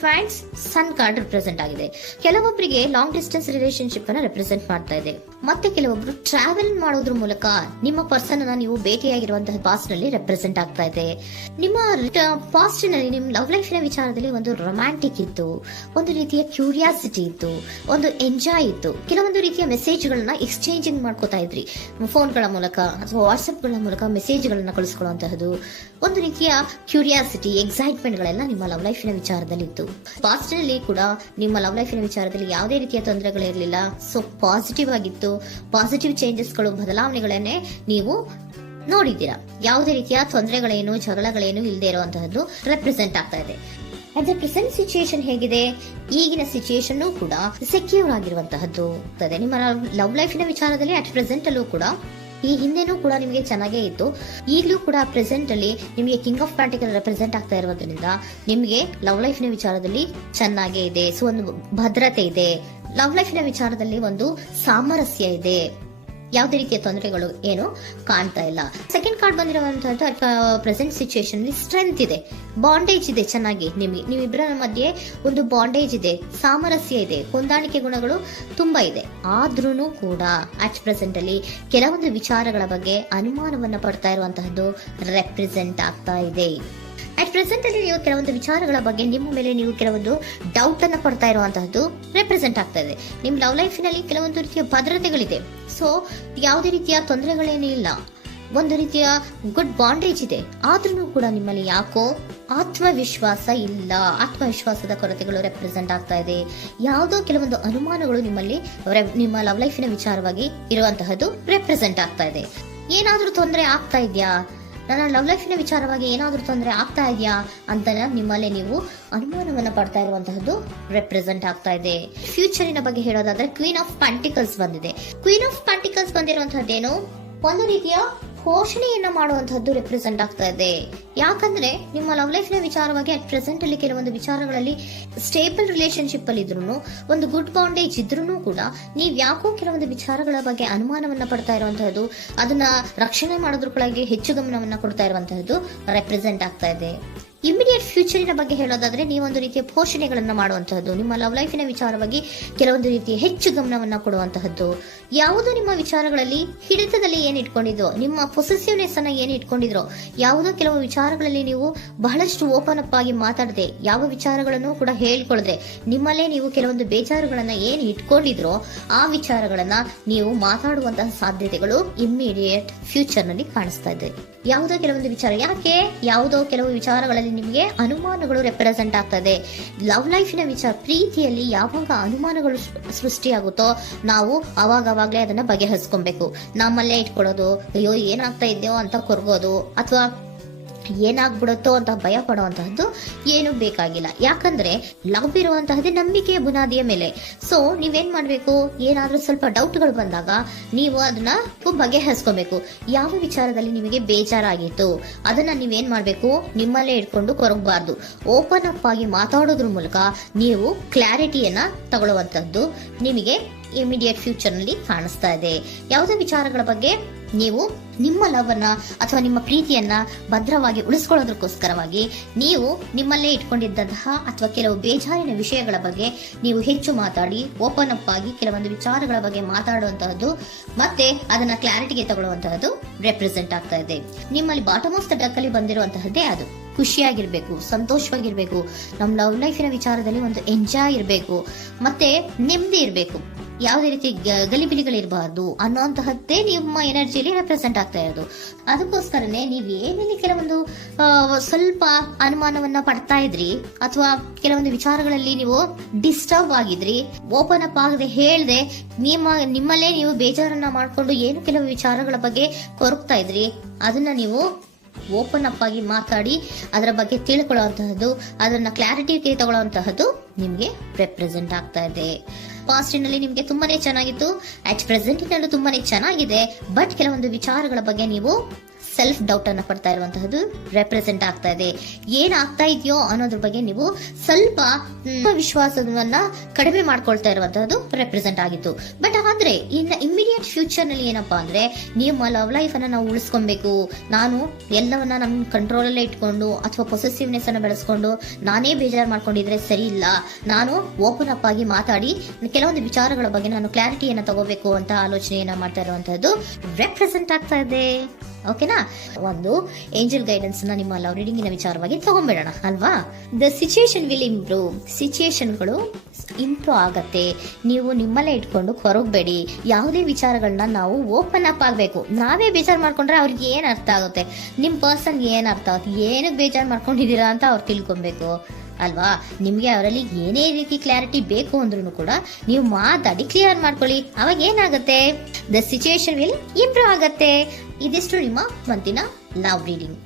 Friends, sun card represent ಆಗಿದೆ. ಕೆಲವೊಬ್ಬರಿಗೆ long distance relationship ಅನ್ನ ರೆಪ್ರೆಸೆಂಟ್ ಮಾಡ್ತಾ ಇದೆ. ಮತ್ತೆ ಕೆಲವೊಬ್ರು ಟ್ರಾವೆಲ್ ಮಾಡೋದ್ರ ಮೂಲಕ ನಿಮ್ಮ ಪರ್ಸನ್ ಅನ್ನ ನೀವು ಭೇಟಿಯಾಗಿರುವಂತಹ ಪಾಸ್ಟ್ ನಲ್ಲಿ ರೆಪ್ರೆಸೆಂಟ್ ಆಗ್ತಾ ಇದೆ. ನಿಮ್ಮ ಪಾಸ್ಟ್ ನಲ್ಲಿ ನಿಮ್ಮ ಲವ್ ಲೈಫ್ ನ ವಿಚಾರದಲ್ಲಿ ಒಂದು ರೊಮ್ಯಾಂಟಿಕ್ ಇತ್ತು, ಒಂದು ರೀತಿಯ ಕ್ಯೂರಿಯಾಸಿಟಿ ಇತ್ತು, ಒಂದು ಎಂಜಾಯ್ ಇತ್ತು. ಕೆಲವೊಂದು ರೀತಿಯ ಮೆಸೇಜ್ ಗಳನ್ನ ಎಕ್ಸ್ಚೇಂಜಿಂಗ್ ಮಾಡ್ಕೋತಾ ಇದ್ರಿ, ಫೋನ್ಗಳ ಮೂಲಕ ಅಥವಾ ವಾಟ್ಸ್ಆಪ್ ಗಳ ಮೂಲಕ ಮೆಸೇಜ್ ಗಳನ್ನ ಕಳಿಸ್ಕೊಳ್ಳುವಂತಹದ್ದು, ಒಂದು ರೀತಿಯ ಕ್ಯೂರಿಯಾಸಿಟಿ, ಎಕ್ಸೈಟ್ಮೆಂಟ್ ಗಳೆಲ್ಲ ನಿಮ್ಮ ಲವ್ ಲೈಫ್ ನ ವಿಚಾರದಲ್ಲಿ ಇತ್ತು. ಪಾಸ್ಟ್ ನಲ್ಲಿ ಕೂಡ ನಿಮ್ಮ ಲವ್ ಲೈಫ್ ನ ವಿಚಾರದಲ್ಲಿ ಯಾವುದೇ ರೀತಿಯ ತೊಂದರೆಗಳಿರಲಿಲ್ಲ. ಸೊ ಪಾಸಿಟಿವ್ ಆಗಿತ್ತು. ಪಾಸಿಟಿವ್ ಚೇಂಜಸ್ ಗಳು, ಬದಲಾವಣೆಗಳನ್ನೇ ನೀವು ನೋಡಿದ್ದೀರಾ. ಯಾವುದೇ ರೀತಿಯ ತೊಂದರೆಗಳೇನು, ಜಗಳಗಳೇನು ಇಲ್ಲದೆ ಇರುವಂತಹದ್ದು ರೆಪ್ರೆಸೆಂಟ್ ಆಗ್ತಾ ಇದೆ. ಅಟ್ ದ ಪ್ರೆಸೆಂಟ್ ಸಿಚುಯೇಷನ್ ಹೇಗಿದೆ? ಈಗಿನ ಸಿಚುಯೇಷನ್ ಕೂಡ ಸೆಕ್ಯೂರ್ ಆಗಿರುವಂತಹದ್ದು. ನಿಮ್ಮ ಲವ್ ಲೈಫ್ ನ ವಿಚಾರದಲ್ಲಿ ಅಟ್ ಪ್ರೆಸೆಂಟ್ ಅಲ್ಲೂ ಕೂಡ, ಈ ಹಿಂದೆನೂ ಕೂಡ ನಿಮಗೆ ಚೆನ್ನಾಗೇ ಇತ್ತು, ಈಗಲೂ ಕೂಡ ಪ್ರೆಸೆಂಟ್ ಅಲ್ಲಿ ನಿಮಗೆ ಕಿಂಗ್ ಆಫ್ ಪ್ಯಾಂಟಿಕಲ್ ರೆಪ್ರೆಸೆಂಟ್ ಆಗ್ತಾ ಇರೋದ್ರಿಂದ ನಿಮಗೆ ಲವ್ ಲೈಫ್ ನ ವಿಚಾರದಲ್ಲಿ ಚೆನ್ನಾಗೇ ಇದೆ. ಸೊ ಒಂದು ಭದ್ರತೆ ಇದೆ. ಲವ್ ಲೈಫ್ ನ ವಿಚಾರದಲ್ಲಿ ಒಂದು ಸಾಮರಸ್ಯ ಇದೆ. ಯಾವುದೇ ರೀತಿಯ ತೊಂದರೆಗಳು ಏನು ಕಾಣ್ತಾ ಇಲ್ಲ. ಸೆಕೆಂಡ್ ಕಾರ್ಡ್ ಬಂದಿರುವಂತಹದ್ದು ಪ್ರೆಸೆಂಟ್ ಸಿಚುಯೇಷನ್ ಅಲ್ಲಿ ಸ್ಟ್ರೆಂತ್ ಇದೆ, ಬಾಂಡೇಜ್ ಇದೆ. ಚೆನ್ನಾಗಿ ನಿಮ್ಮಿಬ್ಬರ ಮಧ್ಯೆ ಒಂದು ಬಾಂಡೇಜ್ ಇದೆ, ಸಾಮರಸ್ಯ ಇದೆ, ಹೊಂದಾಣಿಕೆ ಗುಣಗಳು ತುಂಬಾ ಇದೆ. ಆದ್ರೂ ಕೂಡ ಅಟ್ ಪ್ರೆಸೆಂಟ್ ಅಲ್ಲಿ ಕೆಲವೊಂದು ವಿಚಾರಗಳ ಬಗ್ಗೆ ಅನುಮಾನವನ್ನ ಪಡ್ತಾ ಇರುವಂತಹದ್ದು ರೆಪ್ರೆಸೆಂಟ್ ಆಗ್ತಾ ಇದೆ. ಅಟ್ ಪ್ರೆಸೆಂಟ್ ಅಲ್ಲಿ ನೀವು ಕೆಲವೊಂದು ವಿಚಾರಗಳ ಬಗ್ಗೆ ನಿಮ್ಮ ಮೇಲೆ ನೀವು ಕೆಲವೊಂದು ಡೌಟ್ ಅನ್ನ ಪಡ್ತಾ ಇರುವಂತಹದ್ದು ರೆಪ್ರೆಸೆಂಟ್ ಆಗ್ತಾ ಇದೆ. ನಿಮ್ ಲವ್ ಲೈಫಿನಲ್ಲಿ ಕೆಲವೊಂದು ರೀತಿಯ ಭದ್ರತೆಗಳಿದೆ. ಸೊ ಯಾವುದೇ ರೀತಿಯ ತೊಂದರೆಗಳೇನೂ ಇಲ್ಲ, ಒಂದು ರೀತಿಯ ಗುಡ್ ಬಾಂಡೇಜ್ ಇದೆ. ಆದ್ರೂ ಕೂಡ ನಿಮ್ಮಲ್ಲಿ ಯಾಕೋ ಆತ್ಮವಿಶ್ವಾಸ ಇಲ್ಲ, ಆತ್ಮವಿಶ್ವಾಸದ ಕೊರತೆಗಳು ರೆಪ್ರೆಸೆಂಟ್ ಆಗ್ತಾ ಇದೆ. ಯಾವುದೋ ಕೆಲವೊಂದು ಅನುಮಾನಗಳು ನಿಮ್ಮಲ್ಲಿ ನಿಮ್ಮ ಲವ್ ಲೈಫಿನ ವಿಚಾರವಾಗಿ ಇರುವಂತಹದ್ದು ರೆಪ್ರೆಸೆಂಟ್ ಆಗ್ತಾ ಇದೆ. ಏನಾದ್ರೂ ತೊಂದರೆ ಆಗ್ತಾ ಇದೆಯಾ, ನನ್ನ ಲವ್ ಲೈಫಿನ ವಿಚಾರವಾಗಿ ಏನಾದ್ರೂ ತೊಂದರೆ ಆಗ್ತಾ ಇದೆಯಾ ಅಂತ ನಿಮ್ಮಲ್ಲೇ ನೀವು ಅನುಮಾನವನ್ನ ಪಡ್ತಾ ಇರುವಂತಹದ್ದು ರೆಪ್ರೆಸೆಂಟ್ ಆಗ್ತಾ ಇದೆ. ಫ್ಯೂಚರಿನ ಬಗ್ಗೆ ಹೇಳೋದಾದ್ರೆ ಕ್ವೀನ್ ಆಫ್ ಪ್ಯಾಂಟಿಕಲ್ಸ್ ಬಂದಿದೆ. ಕ್ವೀನ್ ಆಫ್ ಪ್ಯಾಂಟಿಕಲ್ಸ್ ಬಂದಿರುವಂತಹದ್ದೇನು, ಒಂದು ರೀತಿಯ ಘೋಷಣೆಯನ್ನ ಮಾಡುವಂತಹದ್ದು ರೆಪ್ರೆಸೆಂಟ್ ಆಗ್ತಾ ಇದೆ. ಯಾಕಂದ್ರೆ ನಿಮ್ಮ ಲವ್ ಲೈಫ್ ನ ವಿಚಾರವಾಗಿ ಅಟ್ ಪ್ರೆಸೆಂಟ್ ಅಲ್ಲಿ ಕೆಲವೊಂದು ವಿಚಾರಗಳಲ್ಲಿ ಸ್ಟೇಬಲ್ ರಿಲೇಶನ್ಶಿಪ್ ಅಲ್ಲಿ ಇದ್ರು, ಒಂದು ಗುಡ್ ಬಾಂಡೇಜ್ ಇದ್ರೂ ಕೂಡ ನೀವ್ ಯಾಕೋ ಕೆಲವೊಂದು ವಿಚಾರಗಳ ಬಗ್ಗೆ ಅನುಮಾನವನ್ನ ಪಡ್ತಾ ಇರುವಂತಹದ್ದು, ಅದನ್ನ ರಕ್ಷಣೆ ಮಾಡೋದ್ರೊಳಗೆ ಹೆಚ್ಚು ಗಮನವನ್ನ ಕೊಡ್ತಾ ಇರುವಂತಹದ್ದು ರೆಪ್ರೆಸೆಂಟ್ ಆಗ್ತಾ ಇದೆ. ಇಮಿಡಿಯೇಟ್ ಫ್ಯೂಚರಿನ ಬಗ್ಗೆ ಹೇಳೋದಾದ್ರೆ ನೀವೊಂದು ರೀತಿಯ ಘೋಷಣೆಗಳನ್ನ ಮಾಡುವಂತಹದ್ದು, ನಿಮ್ಮ ಲವ್ ಲೈಫಿನ ವಿಚಾರವಾಗಿ ಕೆಲವೊಂದು ರೀತಿಯ ಹೆಚ್ಚು ಗಮನವನ್ನ ಕೊಡುವಂತಹದ್ದು, ಯಾವುದೋ ನಿಮ್ಮ ವಿಚಾರಗಳಲ್ಲಿ ಹಿಡಿತದಲ್ಲಿ ಏನ್ ಇಟ್ಕೊಂಡಿದ್ರೋ, ನಿಮ್ಮ ಪೊಸೆಸಿವ್ನೆಸ್ ಅನ್ನ ಏನ್ ಇಟ್ಕೊಂಡಿದ್ರೋ, ಯಾವುದೋ ಕೆಲವು ವಿಚಾರಗಳಲ್ಲಿ ನೀವು ಬಹಳಷ್ಟು ಓಪನ್ ಅಪ್ ಆಗಿ ಮಾತಾಡದೆ, ಯಾವ ವಿಚಾರಗಳನ್ನು ಕೂಡ ಹೇಳ್ಕೊಳ್ಳದೆ, ನಿಮ್ಮಲ್ಲೇ ನೀವು ಕೆಲವೊಂದು ಬೇಜಾರುಗಳನ್ನ ಏನ್ ಇಟ್ಕೊಂಡಿದ್ರೋ ಆ ವಿಚಾರಗಳನ್ನ ನೀವು ಮಾತಾಡುವಂತಹ ಸಾಧ್ಯತೆಗಳು ಇಮ್ಮಿಡಿಯೇಟ್ ಫ್ಯೂಚರ್ ನಲ್ಲಿ ಕಾಣಿಸ್ತಾ ಇದೆ. ಯಾವುದೋ ಕೆಲವೊಂದು ವಿಚಾರ, ಯಾಕೆ ಯಾವುದೋ ಕೆಲವು ವಿಚಾರಗಳಲ್ಲಿ ನಿಮಗೆ ಅನುಮಾನಗಳು ರೆಪ್ರೆಸೆಂಟ್ ಆಗ್ತದೆ. ಲವ್ ಲೈಫಿನ ವಿಚಾರ, ಪ್ರೀತಿಯಲ್ಲಿ ಯಾವಾಗ ಅನುಮಾನಗಳು ಸೃಷ್ಟಿಯಾಗುತ್ತೋ ನಾವು ಅವಾಗವಾಗ್ಲೇ ಅದನ್ನ ಬಗೆಹರಿಸ್ಕೊಬೇಕು. ನಮ್ಮಲ್ಲೇ ಇಟ್ಕೊಳ್ಳೋದು, ಅಯ್ಯೋ ಏನಾಗ್ತಾ ಇದೆಯೋ ಅಂತ ಕೊರಗೋದು ಅಥವಾ ಏನಾಗ್ಬಿಡುತ್ತೋ ಅಂತ ಭಯ ಪಡುವಂತಹದ್ದು ಏನು ಬೇಕಾಗಿಲ್ಲ. ಯಾಕಂದ್ರೆ ಲವ್ ಇರುವಂತಹದ್ದೇ ನಂಬಿಕೆಯ ಬುನಾದಿಯ ಮೇಲೆ. ಸೊ ನೀವೇನ್ ಮಾಡ್ಬೇಕು, ಏನಾದ್ರೂ ಸ್ವಲ್ಪ ಡೌಟ್ಗಳು ಬಂದಾಗ ನೀವು ಅದನ್ನ ಬಗೆಹರಿಸ್ಕೋಬೇಕು. ಯಾವ ವಿಚಾರದಲ್ಲಿ ನಿಮಗೆ ಬೇಜಾರಾಗಿತ್ತು ಅದನ್ನ ನೀವೇನ್ ಮಾಡ್ಬೇಕು, ನಿಮ್ಮಲ್ಲೇ ಇಟ್ಕೊಂಡು ಕೊರಗಬಾರ್ದು. ಓಪನ್ ಅಪ್ ಆಗಿ ಮಾತಾಡೋದ್ರ ಮೂಲಕ ನೀವು ಕ್ಲಾರಿಟಿಯನ್ನ ತಗೊಳ್ಳುವಂತದ್ದು ನಿಮಗೆ ಇಮಿಡಿಯೇಟ್ ಫ್ಯೂಚರ್ ನಲ್ಲಿ ಕಾಣಿಸ್ತಾ ಇದೆ. ಯಾವುದೇ ವಿಚಾರಗಳ ಬಗ್ಗೆ ನೀವು ನಿಮ್ಮ ಲವ್ ಅನ್ನ ಅಥವಾ ನಿಮ್ಮ ಪ್ರೀತಿಯನ್ನ ಭದ್ರವಾಗಿ ಉಳಿಸ್ಕೊಳ್ಳೋದಕ್ಕೋಸ್ಕರವಾಗಿ ನೀವು ನಿಮ್ಮಲ್ಲೇ ಇಟ್ಕೊಂಡಿದ್ದಂತಹ ಅಥವಾ ಕೆಲವು ಬೇಜಾರಿನ ವಿಷಯಗಳ ಬಗ್ಗೆ ನೀವು ಹೆಚ್ಚು ಮಾತಾಡಿ, ಓಪನ್ ಅಪ್ ಆಗಿ ಕೆಲವೊಂದು ವಿಚಾರಗಳ ಬಗ್ಗೆ ಮಾತಾಡುವಂತಹದ್ದು ಮತ್ತೆ ಅದನ್ನ ಕ್ಲಾರಿಟಿಗೆ ತಗೊಳ್ಳುವಂತಹದ್ದು ರೆಪ್ರೆಸೆಂಟ್ ಆಗ್ತಾ ಇದೆ. ನಿಮ್ಮಲ್ಲಿ ಬಾಟಮ್ ಆಫ್ ದ ಡಕ್ ಅಲ್ಲಿ ಬಂದಿರುವಂತಹದ್ದೇ ಅದು. ಖುಷಿಯಾಗಿರ್ಬೇಕು, ಸಂತೋಷವಾಗಿರ್ಬೇಕು, ನಮ್ಮ ಲವ್ ಲೈಫಿನ ವಿಚಾರದಲ್ಲಿ ಒಂದು ಎಂಜಾಯ್ ಇರಬೇಕು, ಮತ್ತೆ ನೆಮ್ಮದಿ ಇರಬೇಕು, ಯಾವುದೇ ರೀತಿ ಗಲಿಬಿಲಿಗಳಿರಬಾರ್ದು ಅನ್ನೋಂತಹದ್ದೇ ನಿಮ್ಮ ಎನರ್ಜಿಯಲ್ಲಿ ರೆಪ್ರೆಸೆಂಟ್ ಆಗ್ತಾ ಇರೋದು. ಅದಕ್ಕೋಸ್ಕರನೇ ನೀವು ಏನೇನು ಕೆಲವೊಂದು ಸ್ವಲ್ಪ ಅನುಮಾನವನ್ನ ಪಡ್ತಾ ಇದ್ರಿ ಅಥವಾ ಕೆಲವೊಂದು ವಿಚಾರಗಳಲ್ಲಿ ನೀವು ಡಿಸ್ಟರ್ಬ್ ಆಗಿದ್ರಿ, ಓಪನ್ ಅಪ್ ಆಗದೆ ಹೇಳ್ದೆ ನಿಮ್ಮಲ್ಲೇ ನೀವು ಬೇಜಾರನ್ನ ಮಾಡ್ಕೊಂಡು ಏನು ಕೆಲವು ವಿಚಾರಗಳ ಬಗ್ಗೆ ಕೊರಗ್ತಾ ಇದ್ರಿ, ಅದನ್ನ ನೀವು ಓಪನ್ ಅಪ್ ಆಗಿ ಮಾತಾಡಿ ಅದರ ಬಗ್ಗೆ ತಿಳ್ಕೊಳ್ಳುವಂತಹದ್ದು, ಅದನ್ನ ಕ್ಲಾರಿಟಿಗೆ ತಗೊಳ್ಳುವಂತಹದ್ದು ನಿಮ್ಗೆ ರೆಪ್ರೆಸೆಂಟ್ ಆಗ್ತಾ ಇದೆ. ಪಾಸ್ಟಿನಲ್ಲಿ ನಿಮ್ಗೆ ತುಂಬಾನೇ ಚೆನ್ನಾಗಿತ್ತು, ಅಟ್ ಪ್ರೆಸೆಂಟಿನಲ್ಲೂ ತುಂಬಾನೇ ಚೆನ್ನಾಗಿದೆ. ಬಟ್ ಕೆಲವೊಂದು ವಿಚಾರಗಳ ಬಗ್ಗೆ ನೀವು ಸೆಲ್ಫ್ ಡೌಟ್ ಅನ್ನ ಪಡ್ತಾ ಇರುವಂತಹದ್ದು ರೆಪ್ರೆಸೆಂಟ್ ಆಗ್ತಾ ಇದೆ. ಏನಾಗ್ತಾ ಇದೆಯೋ ಅನ್ನೋದ್ರ ಬಗ್ಗೆ ನೀವು ಸ್ವಲ್ಪ ವಿಶ್ವಾಸವನ್ನ ಕಡಿಮೆ ಮಾಡ್ಕೊಳ್ತಾ ಇರುವಂತಹದ್ದು ರೆಪ್ರೆಸೆಂಟ್ ಆಗಿತ್ತು. ಬಟ್ ಆದ್ರೆ ಇನ್ನು ಇಮಿಡಿಯೇಟ್ ಫ್ಯೂಚರ್ ನಲ್ಲಿ ಏನಪ್ಪಾ ಅಂದ್ರೆ ನಿಮ್ಮ ಲವ್ ಲೈಫ್ ಅನ್ನ ನಾವು ಉಳಿಸ್ಕೊಬೇಕು, ನಾನು ಎಲ್ಲವನ್ನ ನಮ್ ಕಂಟ್ರೋಲ್ ಅಲ್ಲೇ ಇಟ್ಕೊಂಡು ಅಥವಾ ಪೊಸೆಸಿವ್ನೆಸ್ ಅನ್ನ ಬೆಳೆಸ್ಕೊಂಡು ನಾನೇ ಬೇಜಾರು ಮಾಡ್ಕೊಂಡಿದ್ರೆ ಸರಿ ಇಲ್ಲ, ನಾನು ಓಪನ್ ಅಪ್ ಆಗಿ ಮಾತಾಡಿ ಕೆಲವೊಂದು ವಿಚಾರಗಳ ಬಗ್ಗೆ ನಾನು ಕ್ಲಾರಿಟಿಯನ್ನ ತಗೋಬೇಕು ಅಂತ ಆಲೋಚನೆಯನ್ನ ಮಾಡ್ತಾ ಇರುವಂತಹದ್ದು ರೆಪ್ರೆಸೆಂಟ್ ಆಗ್ತಾ ಇದೆ. ಓಕೆನಾ, ಒಂದು ಏಂಜಲ್ ಗೈಡೆನ್ಸ್ ನ ನಿಮ್ಮ ಲವ್ ರೀಡಿಂಗಿನ ವಿಚಾರವಾಗಿ ತಗೊಂಡ್ಬಿಡೋಣ ಅಲ್ವಾ. ದ ಸಿಚುಯೇಷನ್ ವಿಲ್ ಇಂಪ್ರೂವ್, ಸಿಚುಯೇಷನ್ಗಳು ಇಂಪ್ರೂವ್ ಆಗತ್ತೆ. ನೀವು ನಿಮ್ಮಲ್ಲೇ ಇಟ್ಕೊಂಡು ಹೊರಗಬೇಡಿ. ಯಾವುದೇ ವಿಚಾರಗಳನ್ನ ನಾವು ಓಪನ್ ಅಪ್ ಆಗಬೇಕು. ನಾವೇ ಬೇಜಾರು ಮಾಡ್ಕೊಂಡ್ರೆ ಅವ್ರಿಗೆ ಏನ್ ಅರ್ಥ ಆಗುತ್ತೆ, ನಿಮ್ ಪರ್ಸನ್ಗೆ ಏನ್ ಅರ್ಥ ಆಗುತ್ತೆ, ಏನಕ್ಕೆ ಬೇಜಾರು ಮಾಡ್ಕೊಂಡಿದ್ದೀರಾ ಅಂತ ಅವ್ರು ತಿಳ್ಕೊಬೇಕು ಅಲ್ವಾ. ನಿಮ್ಗೆ ಅವರಲ್ಲಿ ಏನೇ ರೀತಿ ಕ್ಲಾರಿಟಿ ಬೇಕು ಅಂದ್ರೂ ಕೂಡ ನೀವು ಮಾತಾಡಿ ಕ್ಲಿಯರ್ ಮಾಡ್ಕೊಳ್ಳಿ. ಅವಾಗ ಏನಾಗುತ್ತೆ, ದ ಸಿಚುಯೇಷನ್ ವಿಲ್ ಇಂಪ್ರೂವ್ ಆಗತ್ತೆ. ಇದಿಷ್ಟು ನಿಮ್ಮ ಮಂತಿನ ಲವ್ ರೀಡಿಂಗ್.